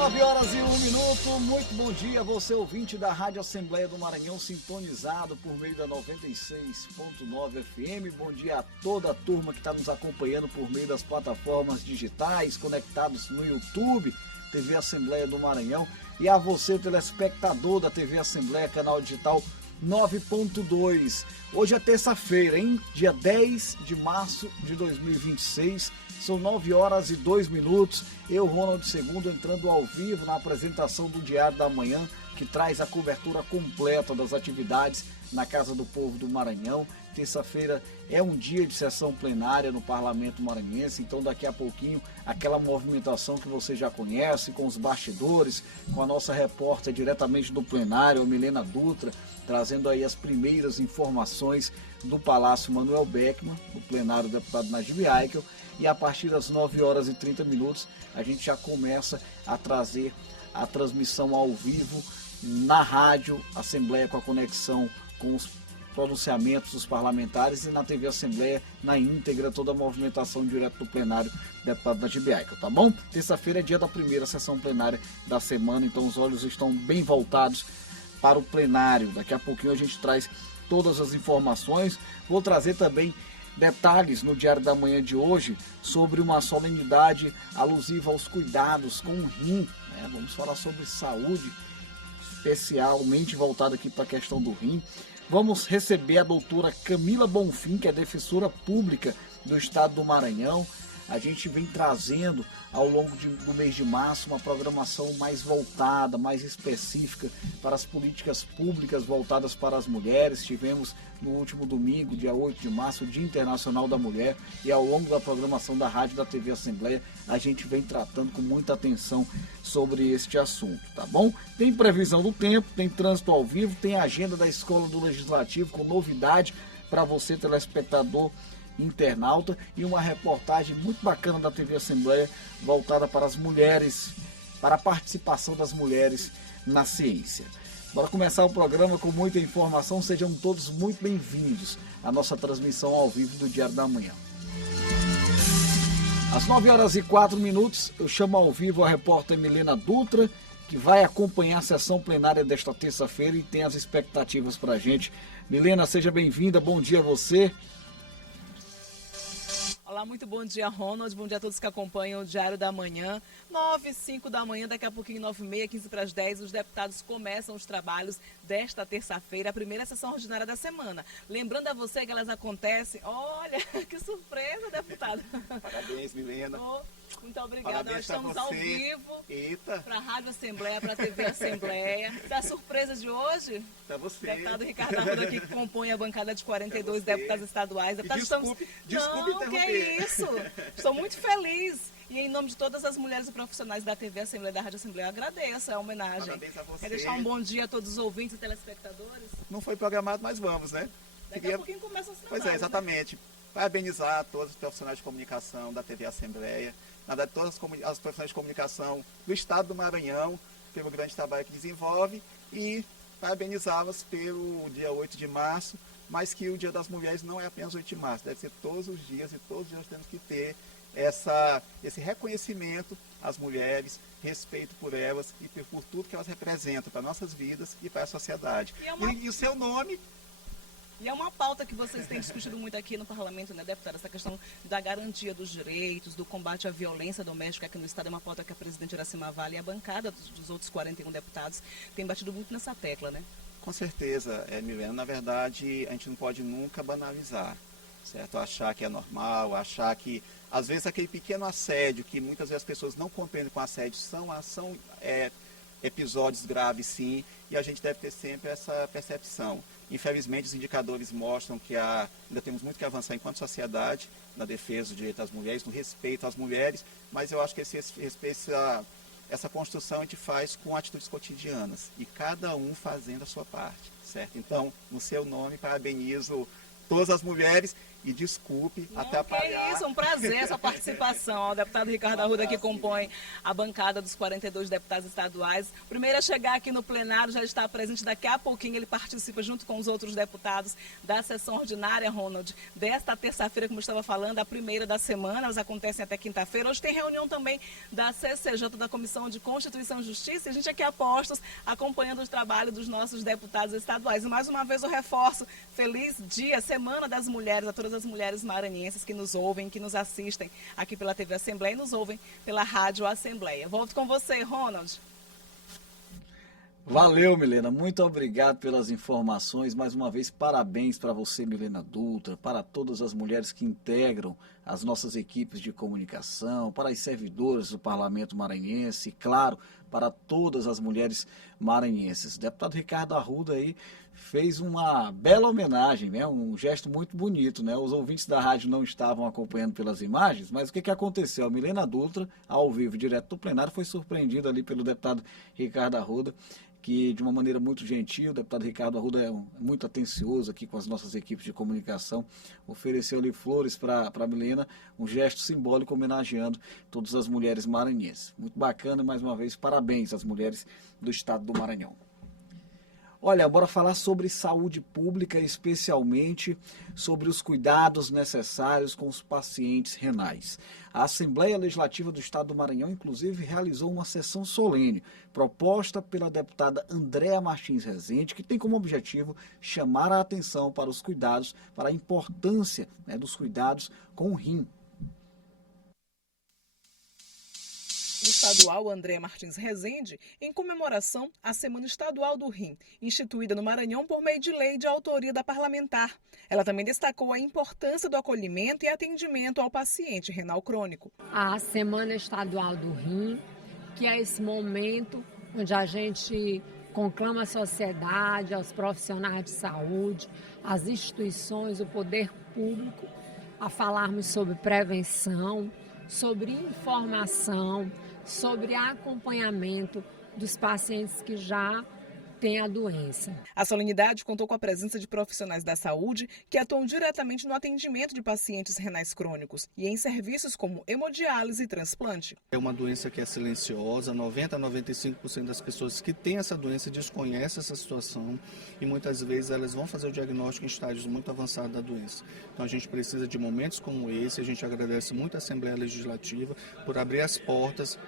9h01, muito bom dia, você ouvinte da Rádio Assembleia do Maranhão, sintonizado por meio da 96.9 FM. Bom dia a toda a turma que está nos acompanhando por meio das plataformas digitais, conectados no YouTube, TV Assembleia do Maranhão, e a você, telespectador da TV Assembleia, canal digital 9.2. Hoje é terça-feira, hein? Dia 10 de março de 2026. São 9h02. Eu, Ronald II, entrando ao vivo na apresentação do Diário da Manhã, que traz a cobertura completa das atividades na Casa do Povo do Maranhão. Terça-feira é um dia de sessão plenária no Parlamento Maranhense, então daqui a pouquinho aquela movimentação que você já conhece, com os bastidores, com a nossa repórter diretamente do plenário, a Milena Dutra, trazendo aí as primeiras informações do Palácio Manuel Beckmann, do plenário do deputado Najib Aikel, e a partir das 9h30 a gente já começa a trazer a transmissão ao vivo na rádio Assembleia, com a conexão com os pronunciamentos dos parlamentares, e na TV Assembleia, na íntegra, toda a movimentação direto do plenário do deputado Najib Aikel, tá bom? Terça-feira é dia da primeira sessão plenária da semana, então os olhos estão bem voltados para o plenário. Daqui a pouquinho a gente traz todas as informações. Vou trazer também detalhes no Diário da Manhã de hoje sobre uma solenidade alusiva aos cuidados com o rim, né? Vamos falar sobre saúde, especialmente voltado aqui para a questão do rim. Vamos receber a doutora Camila Bonfim, que é defensora pública do Estado do Maranhão. A gente vem trazendo ao longo do mês de março uma programação mais voltada, mais específica para as políticas públicas voltadas para as mulheres. Tivemos no último domingo, dia 8 de março, o Dia Internacional da Mulher, e ao longo da programação da Rádio da TV Assembleia, a gente vem tratando com muita atenção sobre este assunto, tá bom? Tem previsão do tempo, tem trânsito ao vivo, tem a agenda da Escola do Legislativo com novidade para você, telespectador internauta, e uma reportagem muito bacana da TV Assembleia voltada para as mulheres, para a participação das mulheres na ciência. Bora começar o programa com muita informação, sejam todos muito bem-vindos à nossa transmissão ao vivo do Diário da Manhã. Às 9h04, eu chamo ao vivo a repórter Milena Dutra, que vai acompanhar a sessão plenária desta terça-feira e tem as expectativas para a gente. Milena, seja bem-vinda, bom dia a você. Olá, muito bom dia, Ronald. Bom dia a todos que acompanham o Diário da Manhã. 9h05, daqui a pouquinho 9h30, 15 para as 10, os deputados começam os trabalhos desta terça-feira, a primeira sessão ordinária da semana. Lembrando a você que elas acontecem... Olha, que surpresa, deputado. Parabéns, Milena. Muito obrigada. Parabéns. Nós estamos ao vivo para a Rádio Assembleia, para a TV Assembleia. Da surpresa de hoje, para você. O deputado Ricardo Arruda, que compõe a bancada de 42 deputados estaduais. Deputado, desculpe interromper. Que é isso. Estou muito feliz. E em nome de todas as mulheres e profissionais da TV Assembleia e da Rádio Assembleia, eu agradeço a homenagem. Parabéns a você. Quer deixar um bom dia a todos os ouvintes e telespectadores? Não foi programado, mas vamos, né? Daqui a pouquinho começa os trabalhos. Pois é, exatamente. Né? Parabenizar todos os profissionais de comunicação da TV Assembleia, na verdade, todas as profissionais de comunicação do Estado do Maranhão, pelo grande trabalho que desenvolve, e parabenizá-las pelo dia 8 de março, mas que o Dia das Mulheres não é apenas 8 de março, deve ser todos os dias, e todos os dias temos que ter esse reconhecimento às mulheres, respeito por elas e por tudo que elas representam para nossas vidas e para a sociedade. E o seu nome... E é uma pauta que vocês têm discutido muito aqui no Parlamento, né, deputada? Essa questão da garantia dos direitos, do combate à violência doméstica aqui no Estado, é uma pauta que a presidente Iracema Vale e a bancada dos outros 41 deputados têm batido muito nessa tecla, né? Com certeza, Milena. Na verdade, a gente não pode nunca banalizar, certo? Achar que é normal, achar que, às vezes, aquele pequeno assédio, que muitas vezes as pessoas não compreendem com assédio, são episódios graves, sim, e a gente deve ter sempre essa percepção. Infelizmente, os indicadores mostram que ainda temos muito que avançar enquanto sociedade na defesa do direito das mulheres, no respeito às mulheres, mas eu acho que essa construção a gente faz com atitudes cotidianas, e cada um fazendo a sua parte, certo? Então, no seu nome, parabenizo todas as mulheres e desculpe atrapalhar. Que isso, um prazer sua participação. O deputado Ricardo Arruda, que compõe a bancada dos 42 deputados estaduais. Primeiro a chegar aqui no plenário, já está presente daqui a pouquinho, ele participa junto com os outros deputados da sessão ordinária, Ronald, desta terça-feira, como eu estava falando, a primeira da semana, elas acontecem até quinta-feira. Hoje tem reunião também da CCJ, da Comissão de Constituição e Justiça, e a gente aqui a postos, acompanhando o trabalho dos nossos deputados estaduais. E mais uma vez eu reforço, feliz dia, Semana das Mulheres, a todas as mulheres maranhenses que nos ouvem, que nos assistem aqui pela TV Assembleia e nos ouvem pela Rádio Assembleia. Volto com você, Ronald. Valeu, Milena. Muito obrigado pelas informações. Mais uma vez, parabéns para você, Milena Dutra, para todas as mulheres que integram as nossas equipes de comunicação, para as servidoras do Parlamento Maranhense e, claro, para todas as mulheres maranhenses. O deputado Ricardo Arruda aí fez uma bela homenagem, né? Um gesto muito bonito, né? Os ouvintes da rádio não estavam acompanhando pelas imagens, mas o que aconteceu? A Milena Dutra, ao vivo, direto do plenário, foi surpreendida ali pelo deputado Ricardo Arruda, que de uma maneira muito gentil, o deputado Ricardo Arruda é muito atencioso aqui com as nossas equipes de comunicação, ofereceu ali flores para a Milena, um gesto simbólico homenageando todas as mulheres maranhenses. Muito bacana, mais uma vez, parabéns às mulheres do estado do Maranhão. Olha, bora falar sobre saúde pública, especialmente sobre os cuidados necessários com os pacientes renais. A Assembleia Legislativa do Estado do Maranhão, inclusive, realizou uma sessão solene, proposta pela deputada Andréa Martins Rezende, que tem como objetivo chamar a atenção para os cuidados, para a importância, né, dos cuidados com o rim. Estadual Andréa Martins Rezende, em comemoração à Semana Estadual do Rim, instituída no Maranhão por meio de lei de autoria da parlamentar. Ela também destacou a importância do acolhimento e atendimento ao paciente renal crônico. A Semana Estadual do Rim, que é esse momento onde a gente conclama a sociedade, aos profissionais de saúde, às instituições, o poder público, a falarmos sobre prevenção, sobre informação, sobre acompanhamento dos pacientes que já têm a doença. A solenidade contou com a presença de profissionais da saúde que atuam diretamente no atendimento de pacientes renais crônicos e em serviços como hemodiálise e transplante. É uma doença que é silenciosa, 90% a 95% das pessoas que têm essa doença desconhecem essa situação e muitas vezes elas vão fazer o diagnóstico em estágios muito avançados da doença. Então a gente precisa de momentos como esse, a gente agradece muito a Assembleia Legislativa por abrir as portas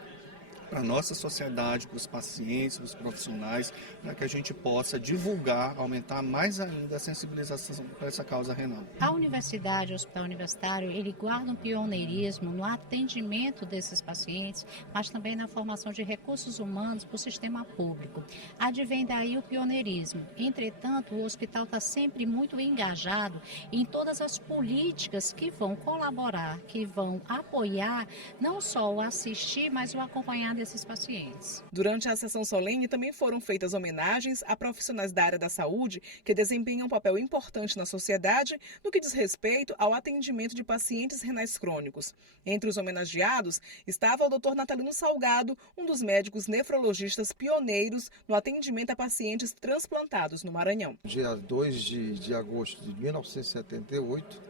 para a nossa sociedade, para os pacientes, para os profissionais, para que a gente possa divulgar, aumentar mais ainda a sensibilização para essa causa renal. A universidade, o hospital universitário, ele guarda um pioneirismo no atendimento desses pacientes, mas também na formação de recursos humanos para o sistema público. Advém daí o pioneirismo. Entretanto, o hospital está sempre muito engajado em todas as políticas que vão colaborar, que vão apoiar, não só o assistir, mas o acompanhar desses pacientes. Durante a sessão solene também foram feitas homenagens a profissionais da área da saúde que desempenham um papel importante na sociedade no que diz respeito ao atendimento de pacientes renais crônicos. Entre os homenageados estava o Dr. Natalino Salgado, um dos médicos nefrologistas pioneiros no atendimento a pacientes transplantados no Maranhão. Dia 2 de agosto de 1978,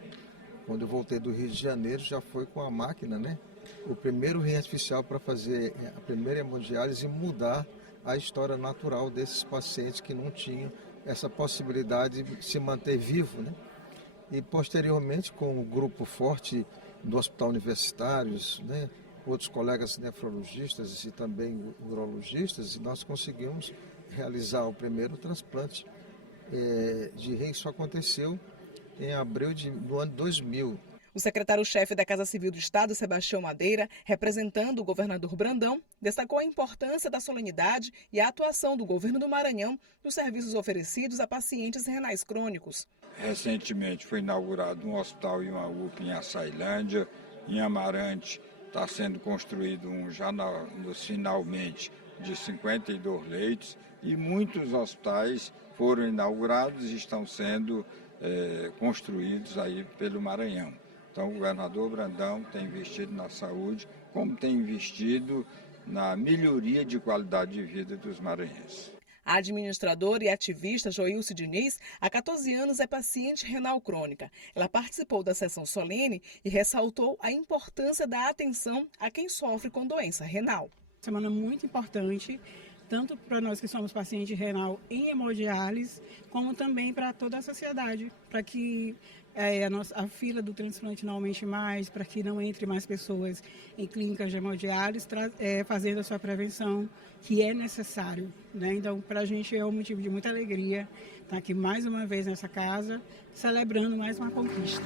quando eu voltei do Rio de Janeiro, já foi com a máquina, né? O primeiro rim artificial para fazer a primeira hemodiálise e mudar a história natural desses pacientes que não tinham essa possibilidade de se manter vivo, né? E posteriormente, com o grupo forte do Hospital Universitários, né? Outros colegas nefrologistas e também urologistas, nós conseguimos realizar o primeiro transplante de rim. Isso aconteceu em abril do ano 2000. O secretário-chefe da Casa Civil do Estado, Sebastião Madeira, representando o governador Brandão, destacou a importância da solenidade e a atuação do governo do Maranhão nos serviços oferecidos a pacientes renais crônicos. Recentemente foi inaugurado um hospital e uma UPA em Açailândia. Em Amarante está sendo construído finalmente de 52 leitos e muitos hospitais foram inaugurados e estão sendo construídos aí pelo Maranhão. Então, o governador Brandão tem investido na saúde, como tem investido na melhoria de qualidade de vida dos maranhenses. A administradora e ativista Joilce Diniz, há 14 anos, é paciente renal crônica. Ela participou da sessão solene e ressaltou a importância da atenção a quem sofre com doença renal. Semana muito importante, tanto para nós que somos pacientes renal em hemodiálise, como também para toda a sociedade, para que a fila do transplante não aumente mais, para que não entre mais pessoas em clínicas de hemodiálise, fazendo a sua prevenção, que é necessário, né? Então, para a gente é um motivo de muita alegria estar aqui mais uma vez nessa casa, celebrando mais uma conquista.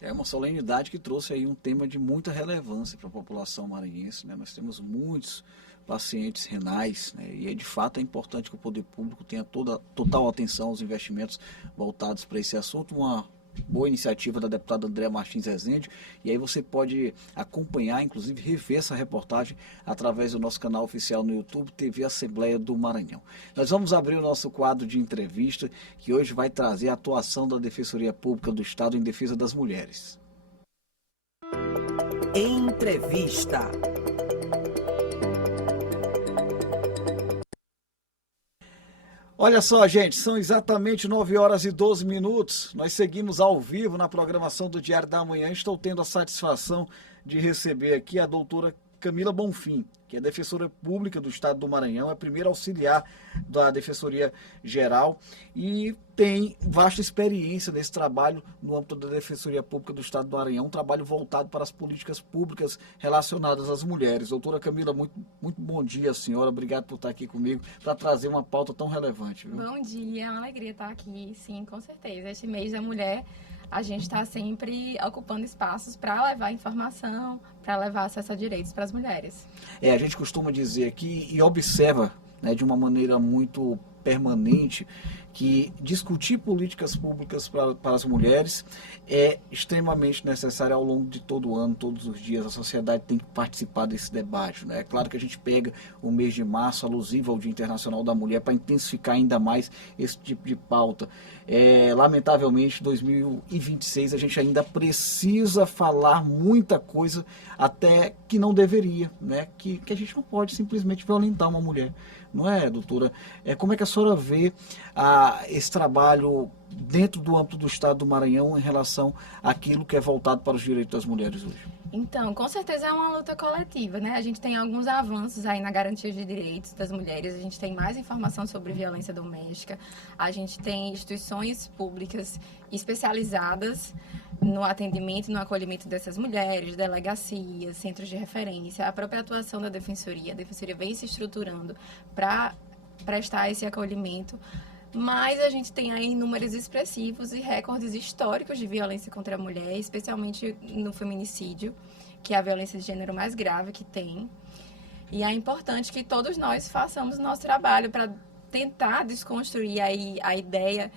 É uma solenidade que trouxe aí um tema de muita relevância para a população maranhense, né? Nós temos muitos pacientes renais, né? E de fato é importante que o poder público tenha total atenção aos investimentos voltados para esse assunto. Uma boa iniciativa da deputada Andréa Martins Rezende, e aí você pode acompanhar, inclusive rever essa reportagem através do nosso canal oficial no YouTube, TV Assembleia do Maranhão. Nós vamos abrir o nosso quadro de entrevista, que hoje vai trazer a atuação da Defensoria Pública do Estado em defesa das mulheres. Entrevista. Olha só, gente, são exatamente 9 horas e 12 minutos. Nós seguimos ao vivo na programação do Diário da Manhã. Estou tendo a satisfação de receber aqui a doutora Camila Bonfim, que é defensora pública do Estado do Maranhão, é a primeira auxiliar da Defensoria Geral e tem vasta experiência nesse trabalho no âmbito da Defensoria Pública do Estado do Maranhão, um trabalho voltado para as políticas públicas relacionadas às mulheres. Doutora Camila, muito bom dia, senhora. Obrigado por estar aqui comigo para trazer uma pauta tão relevante. Viu? Bom dia, é uma alegria estar aqui, sim, com certeza. Este mês da mulher, a gente está sempre ocupando espaços para levar informação, para levar acesso a direitos para as mulheres. A gente costuma dizer aqui e observa, né, de uma maneira muito permanente, que discutir políticas públicas para as mulheres é extremamente necessário ao longo de todo o ano, todos os dias. A sociedade tem que participar desse debate, né? É claro que a gente pega o mês de março, alusivo ao Dia Internacional da Mulher, para intensificar ainda mais esse tipo de pauta. Lamentavelmente, em 2026, a gente ainda precisa falar muita coisa, até que não deveria, né? Que a gente não pode simplesmente violentar uma mulher. Não é, doutora? Como é que a senhora vê esse trabalho dentro do âmbito do Estado do Maranhão em relação àquilo que é voltado para os direitos das mulheres hoje? Então, com certeza é uma luta coletiva, né? A gente tem alguns avanços aí na garantia de direitos das mulheres, a gente tem mais informação sobre violência doméstica, a gente tem instituições públicas especializadas no atendimento e no acolhimento dessas mulheres, delegacias, centros de referência, a própria atuação da Defensoria. A Defensoria vem se estruturando para prestar esse acolhimento, mas a gente tem aí números expressivos e recordes históricos de violência contra a mulher, especialmente no feminicídio, que é a violência de gênero mais grave que tem. E é importante que todos nós façamos o nosso trabalho para tentar desconstruir aí a ideia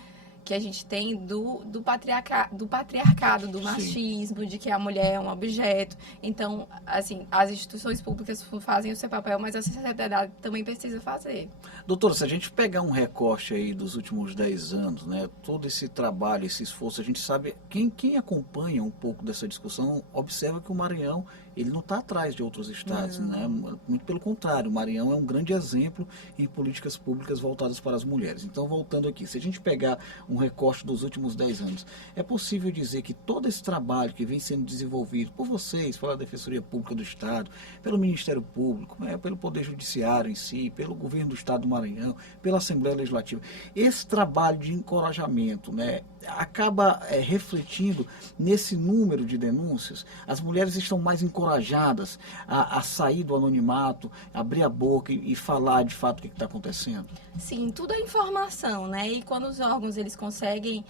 que a gente tem do patriarcado, do machismo, Sim. de que a mulher é um objeto. Então, assim, as instituições públicas fazem o seu papel, mas a sociedade também precisa fazer. Doutora, se a gente pegar um recorte aí dos últimos 10 anos, né, todo esse trabalho, esse esforço, a gente sabe, quem acompanha um pouco dessa discussão, observa que o Maranhão, ele não está atrás de outros estados, né? Muito pelo contrário, o Maranhão é um grande exemplo em políticas públicas voltadas para as mulheres. Então, voltando aqui, se a gente pegar um recorte dos últimos 10 anos, é possível dizer que todo esse trabalho que vem sendo desenvolvido por vocês, pela Defensoria Pública do Estado, pelo Ministério Público, pelo Poder Judiciário em si, pelo Governo do Estado do Maranhão, pela Assembleia Legislativa, esse trabalho de encorajamento, né, acaba refletindo nesse número de denúncias? As mulheres estão mais encorajadas a sair do anonimato, abrir a boca e falar de fato o que está acontecendo? Sim, tudo é informação, né? E quando os órgãos eles conseguem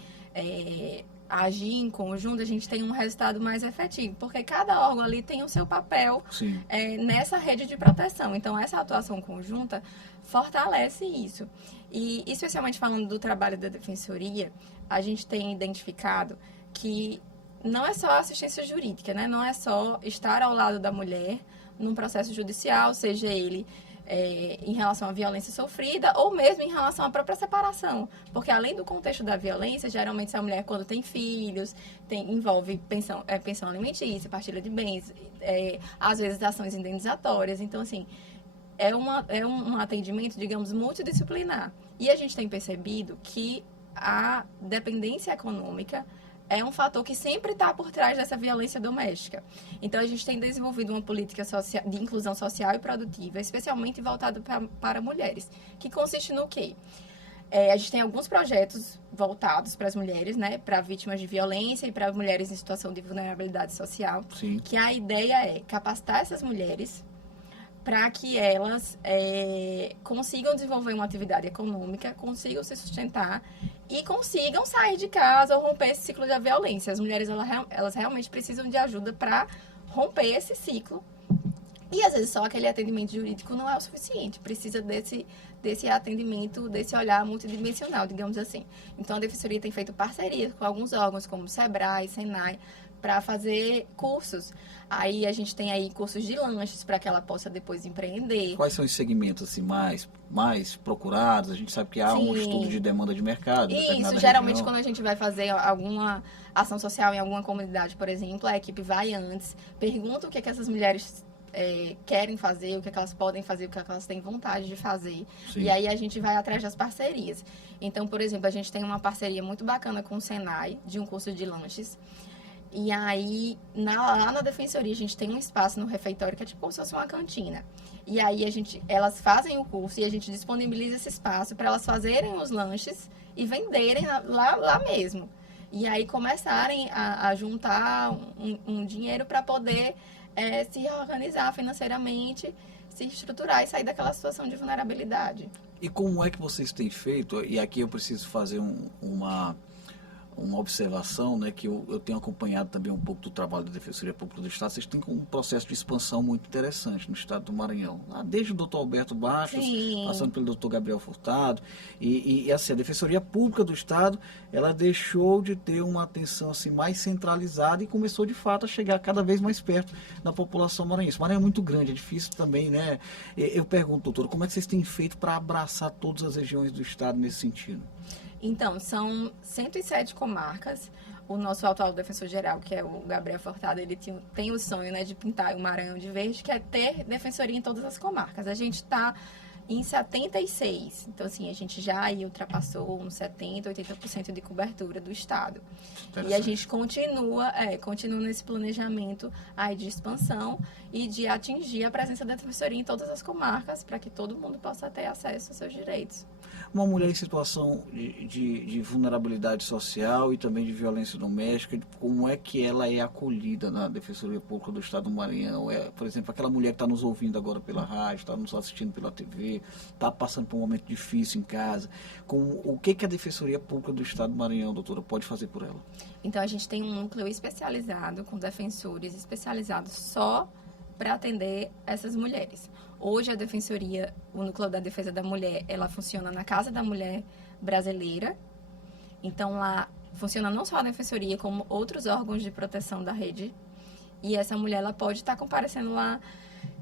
agir em conjunto, a gente tem um resultado mais efetivo, porque cada órgão ali tem o seu papel nessa rede de proteção. Então, essa atuação conjunta fortalece isso. E, especialmente falando do trabalho da Defensoria, a gente tem identificado que não é só assistência jurídica, né? Não é só estar ao lado da mulher num processo judicial, seja ele em relação à violência sofrida ou mesmo em relação à própria separação. Porque além do contexto da violência, geralmente essa mulher quando tem filhos, envolve pensão alimentícia, partilha de bens, às vezes ações indenizatórias. Então, assim, é um atendimento, digamos, multidisciplinar. E a gente tem percebido que a dependência econômica é um fator que sempre está por trás dessa violência doméstica. Então, a gente tem desenvolvido uma política de inclusão social e produtiva, especialmente voltada para mulheres, que consiste no quê? A gente tem alguns projetos voltados para as mulheres, né, para vítimas de violência e para mulheres em situação de vulnerabilidade social, Sim. que a ideia é capacitar essas mulheres para que elas consigam desenvolver uma atividade econômica, consigam se sustentar e consigam sair de casa ou romper esse ciclo da violência. As mulheres, elas realmente precisam de ajuda para romper esse ciclo. E, às vezes, só aquele atendimento jurídico não é o suficiente. Precisa desse atendimento, desse olhar multidimensional, digamos assim. Então, a Defensoria tem feito parcerias com alguns órgãos, como o SEBRAE, SENAI, para fazer cursos. Aí a gente tem aí cursos de lanches para que ela possa depois empreender. Quais são os segmentos assim, mais procurados? A gente sabe que há um estudo de demanda de mercado. Isso, geralmente quando a gente vai fazer alguma ação social em alguma comunidade, por exemplo, a equipe vai antes, pergunta o que essas mulheres querem fazer, o que elas podem fazer, o que elas têm vontade de fazer. Sim. E aí a gente vai atrás das parcerias. Então, por exemplo, a gente tem uma parceria muito bacana com o Senai, de um curso de lanches. E aí, lá na Defensoria, a gente tem um espaço no refeitório que é tipo como se fosse uma cantina. E aí, elas fazem o curso e a gente disponibiliza esse espaço para elas fazerem os lanches e venderem lá mesmo. E aí, começarem a juntar um dinheiro para poder se organizar financeiramente, se estruturar e sair daquela situação de vulnerabilidade. E como é que vocês têm feito? E aqui eu preciso fazer uma observação, né, que eu tenho acompanhado também um pouco do trabalho da Defensoria Pública do Estado. Vocês têm um processo de expansão muito interessante no estado do Maranhão. Desde o doutor Alberto Bastos, sim, passando pelo doutor Gabriel Furtado. E assim, a Defensoria Pública do Estado, ela deixou de ter uma atenção assim, mais centralizada e começou, de fato, a chegar cada vez mais perto da população maranhense. O Maranhão é muito grande, é difícil também, né? Eu pergunto, doutor, como é que vocês têm feito para abraçar todas as regiões do estado nesse sentido? Então, são 107 comarcas. O nosso atual defensor-geral, que é o Gabriel Furtado, ele tem o sonho, né, de pintar o Maranhão de verde, que é ter defensoria em todas as comarcas. A gente está em 76. Então, assim, a gente já aí ultrapassou uns 70%, 80% de cobertura do estado. E a gente continua nesse planejamento aí de expansão e de atingir a presença da defensoria em todas as comarcas para que todo mundo possa ter acesso aos seus direitos. Uma mulher em situação de vulnerabilidade social e também de violência doméstica, como é que ela é acolhida na Defensoria Pública do Estado do Maranhão? Por exemplo, aquela mulher que está nos ouvindo agora pela rádio, está nos assistindo pela TV, está passando por um momento difícil em casa. O que a Defensoria Pública do Estado do Maranhão, doutora, pode fazer por ela? Então, a gente tem um núcleo especializado, com defensores especializados só para atender essas mulheres. Hoje, a Defensoria, o Núcleo da Defesa da Mulher, ela funciona na Casa da Mulher Brasileira. Então, lá funciona não só a Defensoria, como outros órgãos de proteção da rede. E essa mulher, ela pode estar comparecendo lá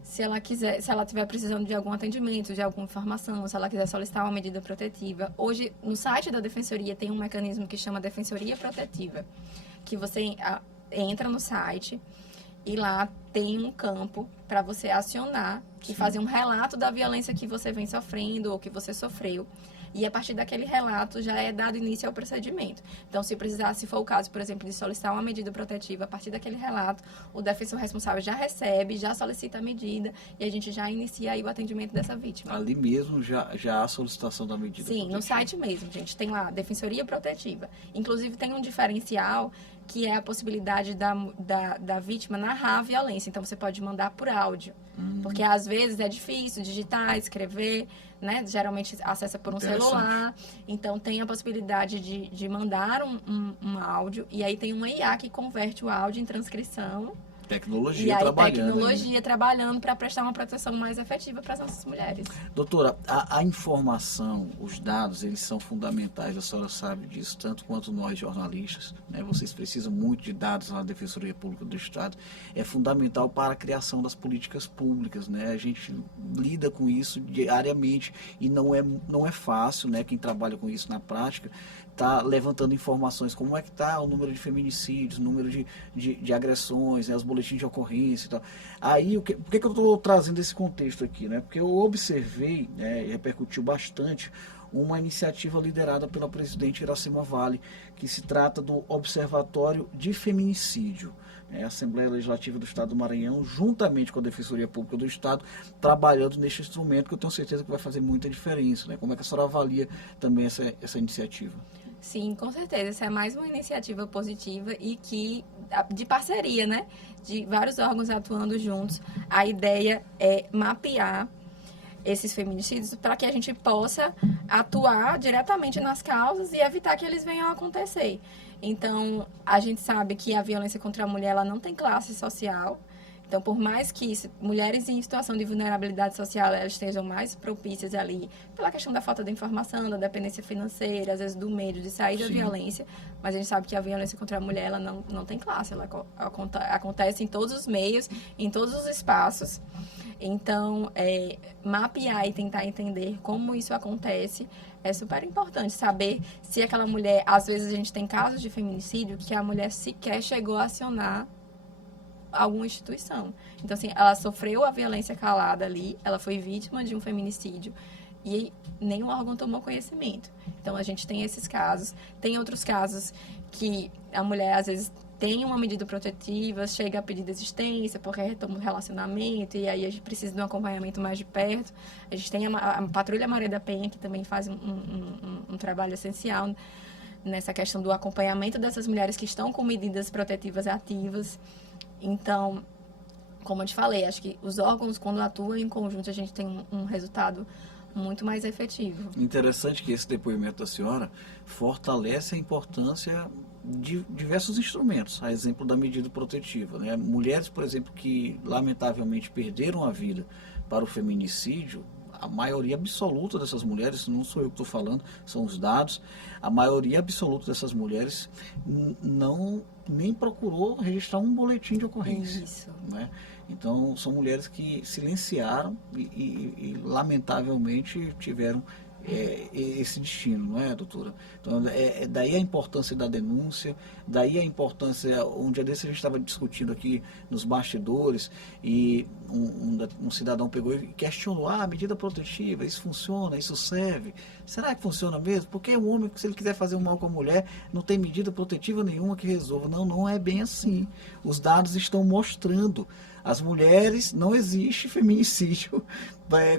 se ela quiser, se ela estiver precisando de algum atendimento, de alguma informação, se ela quiser solicitar uma medida protetiva. Hoje, no site da Defensoria, tem um mecanismo que chama Defensoria Protetiva, que você entra no site e lá tem um campo para você acionar e fazer um relato da violência que você vem sofrendo ou que você sofreu. E a partir daquele relato já é dado início ao procedimento. Então, se for o caso, por exemplo, de solicitar uma medida protetiva, a partir daquele relato, o defensor responsável já recebe, já solicita a medida e a gente já inicia aí o atendimento dessa vítima. Ali mesmo já há a solicitação da medida protetiva? Sim, no site mesmo, gente. Tem lá, Defensoria Protetiva. Inclusive, tem um diferencial que é a possibilidade da vítima narrar a violência. Então, você pode mandar por áudio. Porque, às vezes, é difícil digitar, escrever, né? Geralmente, acessa por um celular. Então, tem a possibilidade de mandar um áudio. E aí, tem uma IA que converte o áudio em transcrição. Tecnologia e aí, trabalhando. tecnologia trabalhando para prestar uma proteção mais efetiva para as nossas mulheres. Doutora, a informação, os dados, eles são fundamentais, a senhora sabe disso, tanto quanto nós jornalistas, né? Vocês precisam muito de dados na Defensoria Pública do Estado, é fundamental para a criação das políticas públicas, né? A gente lida com isso diariamente e não é fácil, né? Quem trabalha com isso na prática, está levantando informações, como é que está o número de feminicídios, o número de agressões, né, os boletins de ocorrência e tal. Aí, por que eu estou trazendo esse contexto aqui? Né? Porque eu observei, né, e repercutiu bastante, uma iniciativa liderada pela presidente Iracema Vale, que se trata do Observatório de Feminicídio. A Assembleia Legislativa do Estado do Maranhão, juntamente com a Defensoria Pública do Estado, trabalhando neste instrumento que eu tenho certeza que vai fazer muita diferença. Né? Como é que a senhora avalia também essa iniciativa? Sim, com certeza. Essa é mais uma iniciativa positiva e que, de parceria, né? De vários órgãos atuando juntos. A ideia é mapear esses feminicídios para que a gente possa atuar diretamente nas causas e evitar que eles venham a acontecer. Então, a gente sabe que a violência contra a mulher ela não tem classe social. Então, por mais que mulheres em situação de vulnerabilidade social elas estejam mais propícias ali pela questão da falta de informação, da dependência financeira, às vezes do medo de sair da violência, mas a gente sabe que a violência contra a mulher ela não tem classe, ela acontece em todos os meios, em todos os espaços. Então, mapear e tentar entender como isso acontece é super importante. Saber se aquela mulher, às vezes a gente tem casos de feminicídio que a mulher sequer chegou a acionar alguma instituição. Então, assim, ela sofreu a violência calada ali, ela foi vítima de um feminicídio e nenhum órgão tomou conhecimento. Então, a gente tem esses casos. Tem outros casos que a mulher, às vezes, tem uma medida protetiva, chega a pedir desistência porque retoma o relacionamento e aí a gente precisa de um acompanhamento mais de perto. A gente tem a Patrulha Maria da Penha, que também faz um trabalho essencial nessa questão do acompanhamento dessas mulheres que estão com medidas protetivas ativas. Então, como eu te falei, acho que os órgãos, quando atuam em conjunto, a gente tem um resultado muito mais efetivo. Interessante que esse depoimento da senhora fortalece a importância de diversos instrumentos, a exemplo da medida protetiva. Né? Mulheres, por exemplo, que lamentavelmente perderam a vida para o feminicídio, a maioria absoluta dessas mulheres, não sou eu que estou falando, são os dados, a maioria absoluta dessas mulheres nem procurou registrar um boletim de ocorrência. Isso. Né? Então, são mulheres que silenciaram e lamentavelmente tiveram esse destino, não é, doutora? Então, daí a importância da denúncia, daí a importância, um dia desse a gente estava discutindo aqui nos bastidores e um cidadão pegou e questionou, a medida protetiva, isso funciona, isso serve? Será que funciona mesmo? Porque o homem, se ele quiser fazer um mal com a mulher, não tem medida protetiva nenhuma que resolva. Não é bem assim. Os dados estão mostrando. As mulheres, não existe feminicídio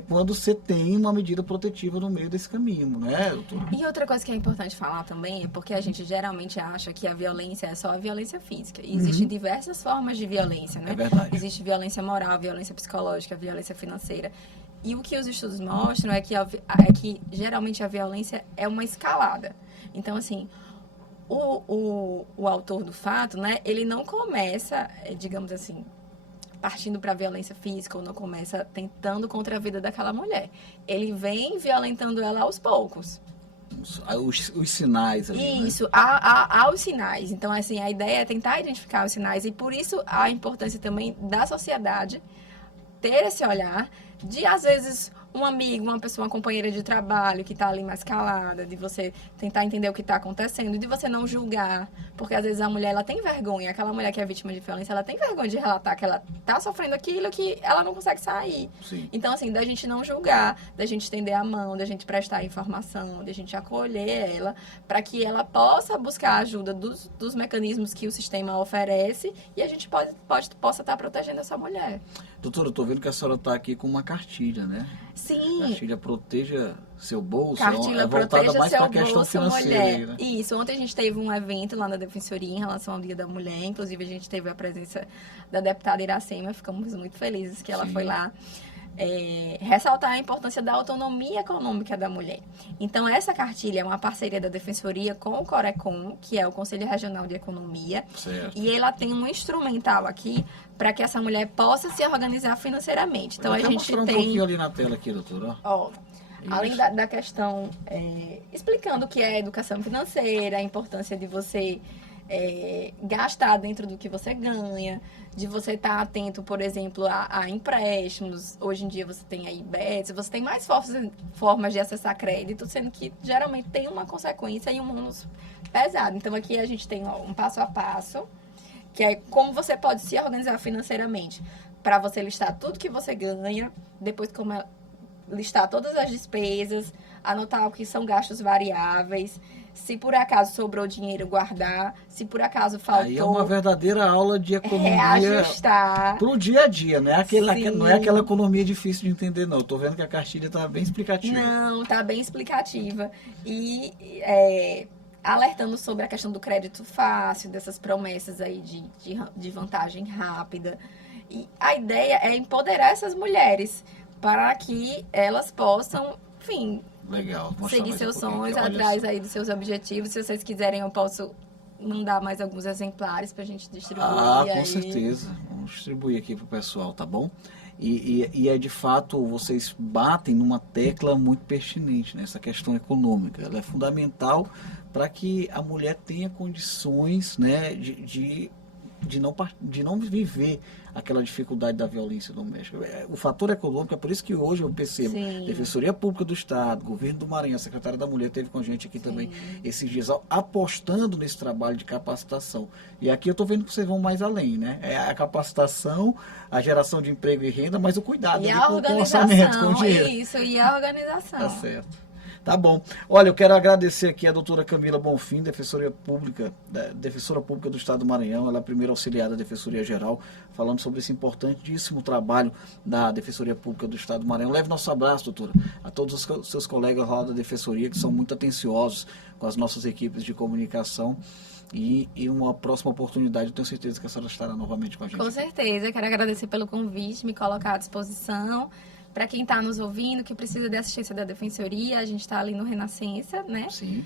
quando você tem uma medida protetiva no meio desse caminho, não é, doutora? E outra coisa que é importante falar também é porque a gente geralmente acha que a violência é só a violência física. E existem diversas formas de violência, né? É verdade. Existe violência moral, violência psicológica, violência financeira. E o que os estudos mostram é que geralmente a violência é uma escalada. Então, assim, o autor do fato, né, ele não começa, digamos assim, partindo para a violência física ou não começa tentando contra a vida daquela mulher. Ele vem violentando ela aos poucos. Os sinais ali, isso, né? Há os sinais. Então, assim, a ideia é tentar identificar os sinais e por isso a importância também da sociedade ter esse olhar de, às vezes, um amigo, uma pessoa, uma companheira de trabalho que está ali mais calada, de você tentar entender o que está acontecendo, de você não julgar, porque às vezes a mulher ela tem vergonha, aquela mulher que é vítima de violência, ela tem vergonha de relatar que ela está sofrendo aquilo que ela não consegue sair. Sim. Então, assim, da gente não julgar, da gente estender a mão, da gente prestar informação, da gente acolher ela, para que ela possa buscar a ajuda dos mecanismos que o sistema oferece e a gente possa estar protegendo essa mulher. Doutora, eu estou vendo que a senhora está aqui com uma cartilha, né? Sim. Cartilha Proteja Seu Bolso. Cartilha voltada Proteja mais Seu para a questão Bolso, financeira. mulher. Aí, né? Isso. Ontem a gente teve um evento lá na Defensoria em relação ao Dia da Mulher. Inclusive, a gente teve a presença da deputada Iracema. Ficamos muito felizes que ela foi lá ressaltar a importância da autonomia econômica da mulher. Então, essa cartilha é uma parceria da Defensoria com o Corecon, que é o Conselho Regional de Economia, Certo. e ela tem um instrumental aqui para que essa mulher possa se organizar financeiramente. Então, a gente mostrar um tem... pouquinho ali na tela aqui, doutora. Ó, além da questão, explicando o que é educação financeira, a importância de você gastar dentro do que você ganha, de você estar atento, por exemplo, a empréstimos. Hoje em dia você tem aí BES, você tem mais formas de acessar crédito, sendo que geralmente tem uma consequência e um ônus pesado. Então aqui a gente tem um passo a passo, que é como você pode se organizar financeiramente, para você listar tudo que você ganha, depois listar todas as despesas, anotar o que são gastos variáveis, se por acaso sobrou dinheiro, guardar, se por acaso faltou... Aí é uma verdadeira aula de economia reajustar. Pro dia a dia, né? Não é aquela economia difícil de entender, não. Eu tô vendo que a cartilha tá bem explicativa. Não, tá bem explicativa. E alertando sobre a questão do crédito fácil, dessas promessas aí de vantagem rápida. E a ideia é empoderar essas mulheres para que elas possam, enfim... Legal. Seguir seus sonhos, atrás aí dos seus objetivos. Se vocês quiserem, eu posso mandar mais alguns exemplares pra gente distribuir. Com certeza. Vamos distribuir aqui pro pessoal, tá bom? E é de fato, vocês batem numa tecla muito pertinente nessa questão econômica. Ela é fundamental para que a mulher tenha condições, né, de não viver aquela dificuldade da violência doméstica. O fator econômico, é por isso que hoje eu percebo, Sim. Defensoria Pública do Estado, Governo do Maranhão, a Secretária da Mulher esteve com a gente aqui também esses dias, apostando nesse trabalho de capacitação. E aqui eu estou vendo que vocês vão mais além, né? É a capacitação, a geração de emprego e renda, mas o cuidado com o orçamento, com o dinheiro. Isso, e a organização. Tá certo. Tá bom. Olha, eu quero agradecer aqui a doutora Camila Bonfim, Defensora Pública do Estado do Maranhão. Ela é a primeira auxiliar da Defensoria Geral, falando sobre esse importantíssimo trabalho da Defensoria Pública do Estado do Maranhão. Leve nosso abraço, doutora, a todos os seus colegas lá da Defensoria, que são muito atenciosos com as nossas equipes de comunicação. E uma próxima oportunidade, eu tenho certeza que a senhora estará novamente com a gente. Com certeza. Quero agradecer pelo convite, me colocar à disposição. Para quem está nos ouvindo, que precisa de assistência da Defensoria, a gente está ali no Renascença, né? Sim.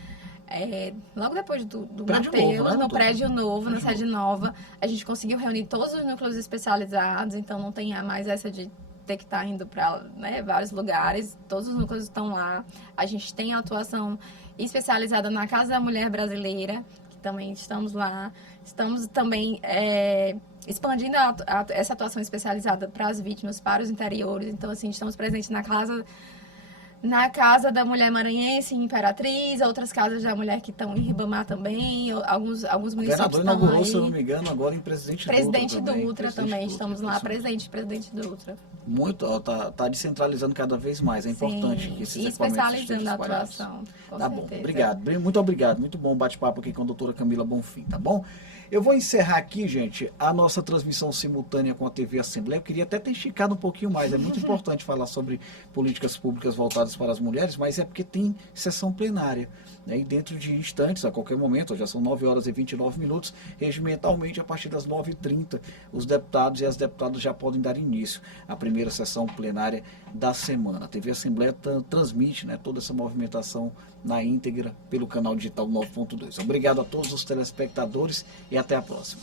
Logo depois do prédio Mateus, novo, né, no prédio novo, na sede nova, a gente conseguiu reunir todos os núcleos especializados, então não tem mais essa de ter que estar indo para vários lugares, todos os núcleos estão lá. A gente tem atuação especializada na Casa da Mulher Brasileira, que também estamos lá. Estamos também expandindo essa atuação especializada para as vítimas, para os interiores. Então, assim, estamos presentes na Casa da Mulher Maranhense, em Imperatriz, outras casas da mulher que estão em Ribamar também, alguns municípios. O vereador inaugurou, se eu não me engano, agora em Presidente Dutra também. Estamos lá, Presidente Dutra. Muito, tá descentralizando cada vez mais. É importante que esses equipamentos estejam espalhados. Especializando a atuação. Tá bom, obrigado. Muito obrigado. Muito bom bate-papo aqui com a doutora Camila Bonfim, tá bom? Eu vou encerrar aqui, gente, a nossa transmissão simultânea com a TV Assembleia. Eu queria até ter esticado um pouquinho mais. É muito importante falar sobre políticas públicas voltadas para as mulheres, mas é porque tem sessão plenária, né? E dentro de instantes, a qualquer momento, já são 9h29, regimentalmente, a partir das 9h30, os deputados e as deputadas já podem dar início à primeira sessão plenária da semana. A TV Assembleia transmite, né, toda essa movimentação na íntegra pelo canal digital 9.2. Obrigado a todos os telespectadores e até a próxima.